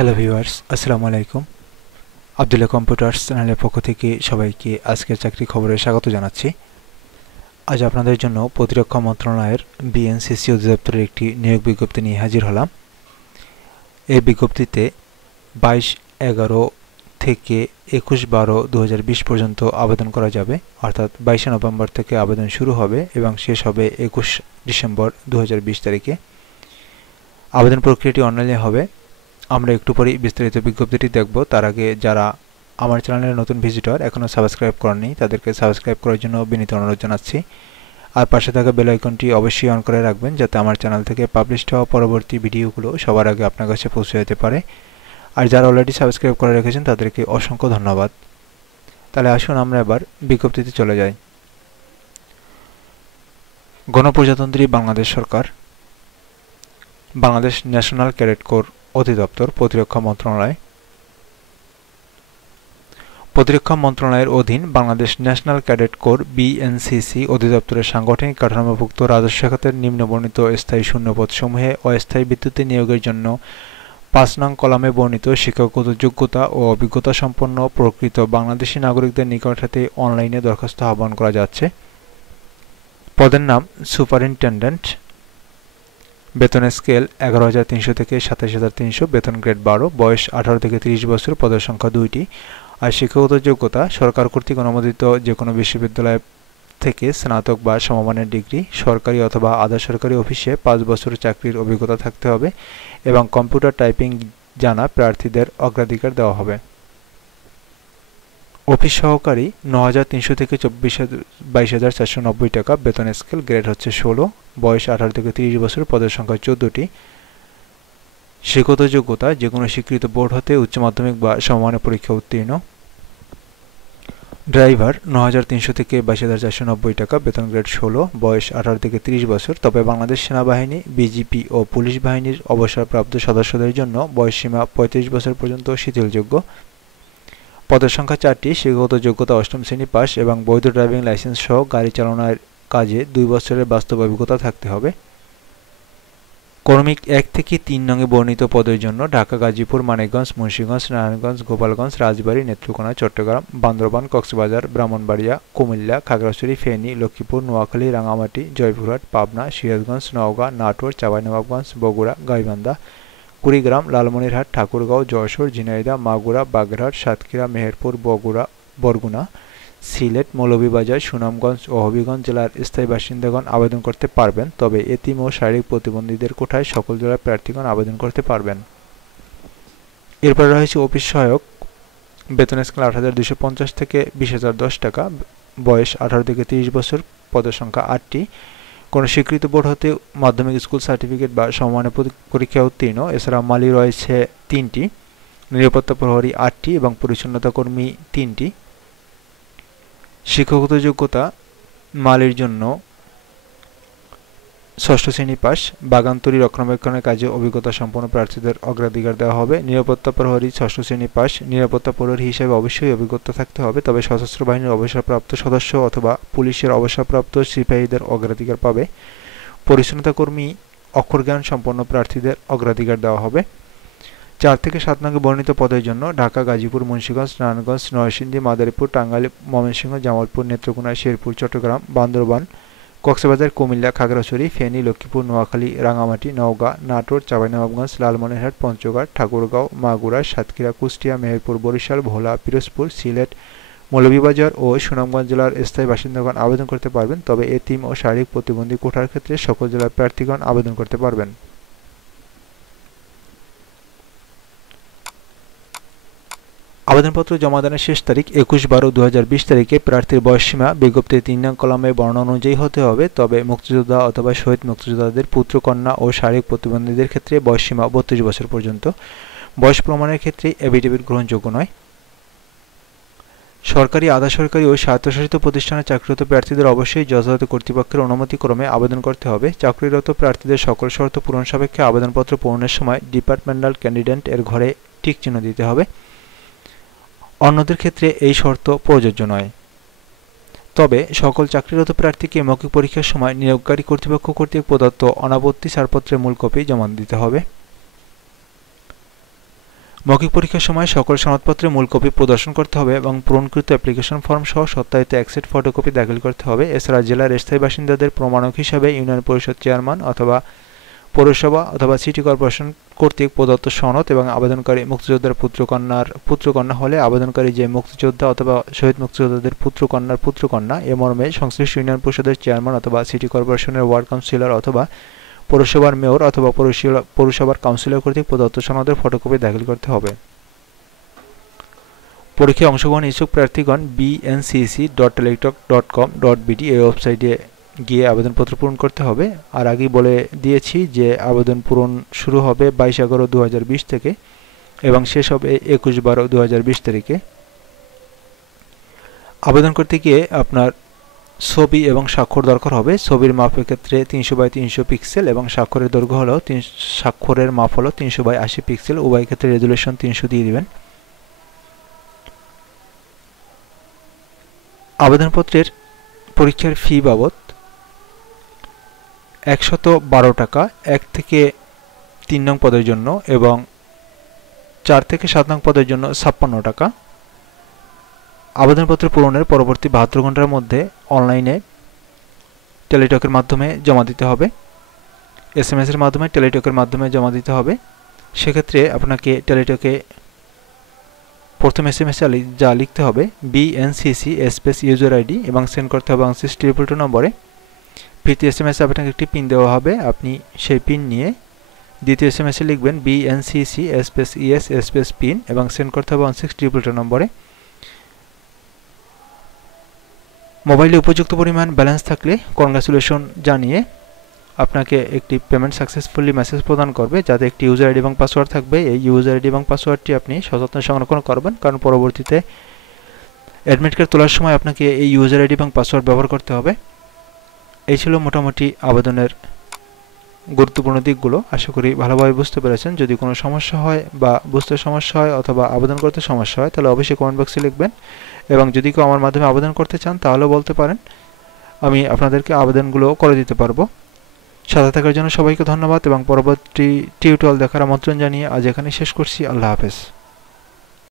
Hello viewers, আসসালামু আলাইকুম। Abdullah computers চ্যানেলের পক্ষ থেকে সবাইকে আজকের চাকরি খবরে স্বাগত জানাচ্ছি। আজ আপনাদের জন্য প্রতিরক্ষা মন্ত্রণালয়ের বিএনসিসি অধিদপ্তরের একটি নিয়োগ বিজ্ঞপ্তি নিয়ে হাজির হলাম। এই বিজ্ঞপ্তিতে 22/11 থেকে 21/12/2020 পর্যন্ত আবেদন করা যাবে, অর্থাৎ 22 নভেম্বর থেকে আবেদন শুরু হবে এবং শেষ হবে 21 ডিসেম্বর 2020 তারিখে। আবেদন প্রক্রিয়াটি অনলাইনে হবে। আমরা একটু পরেই বিস্তারিত বিজ্ঞপ্তিটি দেখব। তার আগে যারা আমার চ্যানেলের নতুন ভিজিটর এখনও সাবস্ক্রাইব করেননি তাদেরকে সাবস্ক্রাইব করার জন্য বিনীত অনুরোধ জানাচ্ছি। আর পাশে থাকা বেল আইকনটি অবশ্যই অন করে রাখবেন যাতে আমার চ্যানেল থেকে পাবলিশ হওয়া পরবর্তী ভিডিওগুলো সবার আগে আপনার কাছে পৌঁছে যেতে পারে। আর যারা অলরেডি সাবস্ক্রাইব করে রেখেছেন তাদেরকে অসংখ্য ধন্যবাদ। তাহলে আসুন আমরা এবার বিজ্ঞপ্তিতে চলে যাই। গণপ্রজাতন্ত্রী বাংলাদেশ সরকার, বাংলাদেশ ন্যাশনাল ক্যাডেট কোর অধিদপ্তর, প্রতিরক্ষা মন্ত্রণালয়। প্রতিরক্ষা মন্ত্রণালয়ের অধীন Bangladesh national cadet corps BNCC অধিদপ্তরের সাংগঠনিক কাঠামোভুক্ত রাজস্ব খাতের নিম্নবর্ণিত স্থায়ী শূন্যপদসমূহে অস্থায়ী ভিত্তিতে নিয়োগের জন্য 5 নং কলামে বর্ণিত শিক্ষাগত যোগ্যতা ও অভিজ্ঞতা সম্পন্ন প্রকৃত বাংলাদেশী নাগরিকদের নিকট হতে অনলাইনে দরখাস্ত আহ্বান করা যাচ্ছে। পদের নাম সুপারিনটেনডেন্ট। বেতন স্কেল 11,300 থেকে 27,300, বেতন গ্রেড 12, বয়স 18 থেকে 30 বছর, পদের সংখ্যা 2টি। আর শিক্ষাগত যোগ্যতা সরকার কর্তৃক অনুমোদিত যে কোনো বিশ্ববিদ্যালয় থেকে স্নাতক বা সমমানের ডিগ্রি, সরকারি অথবা আধা সরকারি অফিসে 5 বছর চাকরির অভিজ্ঞতা থাকতে হবে এবং কম্পিউটার টাইপিং জানা প্রার্থীদের অগ্রাধিকার দেওয়া হবে। অফিস সহকারী 9,300 থেকে 22,490 টাকা, বেতন স্কেল গ্রেড হচ্ছে 16, বয়স 18 থেকে 30 বছর, পদের সংখ্যা 14টি। শিক্ষাগত যোগ্যতা যে কোনো স্বীকৃত বোর্ড হতে উচ্চ মাধ্যমিক বা সমমানের পরীক্ষা উত্তীর্ণ। ড্রাইভার 9,300 থেকে 22,490 টাকা, বেতন গ্রেড 16, বয়স 18 থেকে 30 বছর, তবে বাংলাদেশ সেনাবাহিনী, বিজিপি ও পুলিশ বাহিনীর অবসরপ্রাপ্ত সদস্যদের জন্য বয়সসীমা 35 বছর পর্যন্ত শিথিলযোগ্য। পদের সংখ্যা 4টি। শিক্ষাগত যোগ্যতা 8ম শ্রেণী পাস এবং বৈধ ড্রাইভিং লাইসেন্স সহ গাড়ি চালানোর কাজে 2 বছরের বাস্তব অভিজ্ঞতা থাকতে হবে। কর্মিক 1 থেকে 3 নং এ বর্ণিত পদের জন্য ঢাকা, গাজীপুর, মানিকগঞ্জ, মুন্সিগঞ্জ, নারায়ণগঞ্জ, গোপালগঞ্জ, রাজবাড়ী, নেত্রকোনা, চট্টগ্রাম, বান্দরবান, কক্সবাজার, ব্রাহ্মণবাড়িয়া, কুমিল্লা, খাগড়াছড়ি, ফেনী, লক্ষ্মীপুর, নোয়াখালী, রাঙামাটি, জয়পুরহাট, পাবনা, সিরাজগঞ্জ, নওগাঁ, নাটোর, চাঁপাইনবাবগঞ্জ, বগুড়া, গাইবান্ধা, কুড়িগ্রাম, লালমনিরহাট, ঠাকুরগাঁও, যশোর, ঝিনাইদহ, মাগুরা, বাগেরহাট, সাতক্ষীরা, মেহেরপুর, বরগুনা, সিলেট, মৌলভীবাজার, সুনামগঞ্জ ও হবিগঞ্জ জেলার স্থায়ী বাসিন্দাগণ আবেদন করতে পারবেন, তবে এতিম ও শারীরিক প্রতিবন্ধীদের কোটায় সকল জেলার প্রার্থীগণ আবেদন করতে পারবেন। এরপর রয়েছে অফিস সহায়ক। বেতন স্কেল 8,250 থেকে 20,010 টাকা, বয়স 18 থেকে 30 বছর, পদের সংখ্যা 8টি। কোনো স্বীকৃত বোর্ড হতে মাধ্যমিক স্কুল সার্টিফিকেট বা সমমানের পরীক্ষা উত্তীর্ণ। এছাড়া মালি রয়েছে 3টি, নিরাপত্তা প্রহরী 8টি এবং পরিচ্ছন্নতা কর্মী 3টি। শিক্ষাগত যোগ্যতা মালির জন্য 6ষ্ঠ শ্রেণী পাস, বাগানতলী রক্ষণাবেক্ষণের কাজে অভিজ্ঞতা সম্পন্ন প্রার্থীদের অগ্রাধিকার দেওয়া হবে। নিরাপত্তা প্রহরী 6ষ্ঠ শ্রেণী পাস, নিরাপত্তা প্রহরী হিসেবে অবশ্যই অভিজ্ঞতা থাকতে হবে, তবে সশস্ত্র বাহিনীর অবসরপ্রাপ্ত সদস্য অথবা পুলিশের অবসরপ্রাপ্ত সিপাহীদের অগ্রাধিকার পাবে। পরিচ্ছন্নতা কর্মী অক্ষরজ্ঞান সম্পন্ন প্রার্থীদের অগ্রাধিকার দেওয়া হবে। 4 থেকে 7 নং বর্ণিত পদের জন্য ঢাকা, গাজীপুর, মুন্সিগঞ্জ, নারায়ণগঞ্জ, নরসিংদী, মাদারীপুর, টাঙ্গাইল, ময়মনসিংহ, জামালপুর, নেত্রকোনা, শেরপুর, চট্টগ্রাম, বান্দরবান, কক্সবাজার, কুমিল্লা, খাগড়াছড়ি, ফেনী, লক্ষ্মীপুর, নোয়াখালী, রাঙামাটি, নওগাঁ, নাটোর, চাঁপাইনবাবগঞ্জ, লালমনিরহাট, পঞ্চগড়, ঠাকুরগাঁও, মাগুরা, সাতক্ষীরা, কুষ্টিয়া, মেহেরপুর, বরিশাল, ভোলা, পিরোজপুর, সিলেট, মৌলভীবাজার ও সুনামগঞ্জ জেলার স্থায়ী বাসিন্দাগণ আবেদন করতে পারবেন, তবে এতিম ও শারীরিক প্রতিবন্ধী কোটার ক্ষেত্রে সকল জেলার প্রার্থীগণ আবেদন করতে পারবেন। আবেদনপত্র জমাদানের শেষ তারিখ 21/12/2020 তারিখে। প্রার্থীর বয়সসীমা বিজ্ঞপ্তির 3 নং কলামে বর্ণনা অনুযায়ী হতে হবে, তবে মুক্তিযোদ্ধা অথবা শহীদ মুক্তিযোদ্ধাদের পুত্র, কন্যা ও শারীরিক প্রতিবন্ধীদের ক্ষেত্রে বয়সসীমা 32 বছর পর্যন্ত। বয়স প্রমাণের ক্ষেত্রে এফিডেভিট গ্রহণযোগ্য নয়। সরকারি, আধা সরকারি ও স্বায়ত্তশাসিত প্রতিষ্ঠানে চাকরিরত প্রার্থীদের অবশ্যই যথাযথ কর্তৃপক্ষের অনুমতিক্রমে আবেদন করতে হবে। চাকরিরত প্রার্থীদের সকল শর্ত পূরণ সাপেক্ষে আবেদনপত্র পূরণের সময় ডিপার্টমেন্টাল ক্যান্ডিডেট এর ঘরে টিক চিহ্ন দিতে হবে। অন্যদের ক্ষেত্রে এই শর্ত প্রযোজ্য নয়। তবে সকল চাকরিরত প্রার্থীকে মৌখিক পরীক্ষার সময় নিয়োগকারী কর্তৃপক্ষ কর্তৃক প্রদত্ত অনাপত্তি ছাড়পত্রের মূল কপি জমা দিতে হবে। মৌখিক পরীক্ষার সময় সকল সনদপত্রের মূল কপি প্রদর্শন করতে হবে এবং পূরণকৃত অ্যাপ্লিকেশন ফর্ম সহ সত্যায়িত এক সেট ফটোকপি দাখিল করতে হবে। এছাড়া জেলার স্থায়ী বাসিন্দাদের প্রমাণক হিসাবে ইউনিয়ন পরিষদ চেয়ারম্যান অথবা পৌরসভা অথবা সিটি কর্পোরেশন কর্তৃক প্রদত্ত সনদ এবং আবেদনকারী মুক্তিযোদ্ধার পুত্রকন্যা হলে আবেদনকারী যে মুক্তিযোদ্ধা অথবা শহীদ মুক্তিযোদ্ধাদের পুত্রকন্যা এ মর্মে সংশ্লিষ্ট ইউনিয়ন পরিষদের চেয়ারম্যান অথবা সিটি কর্পোরেশনের ওয়ার্ড কাউন্সিলর অথবা পৌরসভার মেয়র অথবা পৌরসভার কাউন্সিলর কর্তৃক প্রদত্ত সনদের ফটোকপি দাখিল করতে হবে। পরীক্ষায় অংশগ্রহণ ইচ্ছুক প্রার্থীগণ bncc.teletalk.com.bd এই ওয়েবসাইটে গিয়ে আবেদনপত্র পূরণ করতে হবে। আর আগেই বলে দিয়েছি যে আবেদন পূরণ শুরু হবে 22/11/2020 থেকে এবং শেষ হবে 21/12/2020 তারিখে। আবেদন করতে গিয়ে আপনার ছবি এবং স্বাক্ষর দরকার হবে। ছবির মাপের ক্ষেত্রে 300x300 পিক্সেল এবং স্বাক্ষরের দৈর্ঘ্য হলো স্বাক্ষরের মাপ হলো 300x80 পিক্সেল। উভয় ক্ষেত্রে রেজুলেশন 300 দিয়ে দিবেন। আবেদনপত্রের পরীক্ষার ফি বাবদ 112 টাকা 1 থেকে 3 নং পদের জন্য এবং 4 থেকে 7 নং পদের জন্য 56 টাকা। আবেদনপত্র পূরণের পরবর্তী 72 ঘন্টার মধ্যে অনলাইনে টেলিটকের মাধ্যমে জমা দিতে হবে। SMS এর মাধ্যমে টেলিটকের মাধ্যমে জমা দিতে হবে। সেক্ষেত্রে আপনাকে টেলিটকে প্রথম SMS যা লিখতে হবে BNCC স্পেস ইউজার আইডি এবং সেন্ড করতে হবে 29222 নম্বরে। প্রতি SMS আপনাকে একটি পিন দেওয়া হবে, আপনি সেই পিন নিয়ে দ্বিতীয় SMS এ লিখবেন BNCC space ES space pin এবং সেন্ড করতে হবে 16222 নম্বরে। মোবাইলে উপযুক্ত পরিমাণ ব্যালেন্স থাকলে কংগ্রাচুলেশন জানিয়ে আপনাকে একটি পেমেন্ট সাকসেসফুলি মেসেজ প্রদান করবে, যাতে একটি ইউজার আইডি এবং পাসওয়ার্ড থাকবে। এই ইউজার আইডি এবং পাসওয়ার্ডটি আপনি সযত্নে সংরক্ষণ করবেন, কারণ পরবর্তীতে অ্যাডমিট কার্ড তোলার সময় আপনাকে এই ইউজার আইডি এবং পাসওয়ার্ড ব্যবহার করতে হবে। এই ছিল মোটামুটি আবেদনের গুরুত্বপূর্ণ দিকগুলো। আশা করি ভালোভাবে বুঝতে পেরেছেন। যদি কোনো সমস্যা হয় বা বুঝতে সমস্যা হয় অথবা আবেদন করতে সমস্যা হয় তাহলে অবশ্যই কমেন্ট বক্সে লিখবেন এবং যদি কেউ আমার মাধ্যমে আবেদন করতে চান তাহলেও বলতে পারেন, আমি আপনাদেরকে আবেদনগুলো করে দিতে পারবো। সাথে থাকার জন্য সবাইকে ধন্যবাদ এবং পরবর্তী টিউটোরিয়াল দেখার আমন্ত্রণ জানিয়ে আজ এখানে শেষ করছি। আল্লাহ হাফেজ।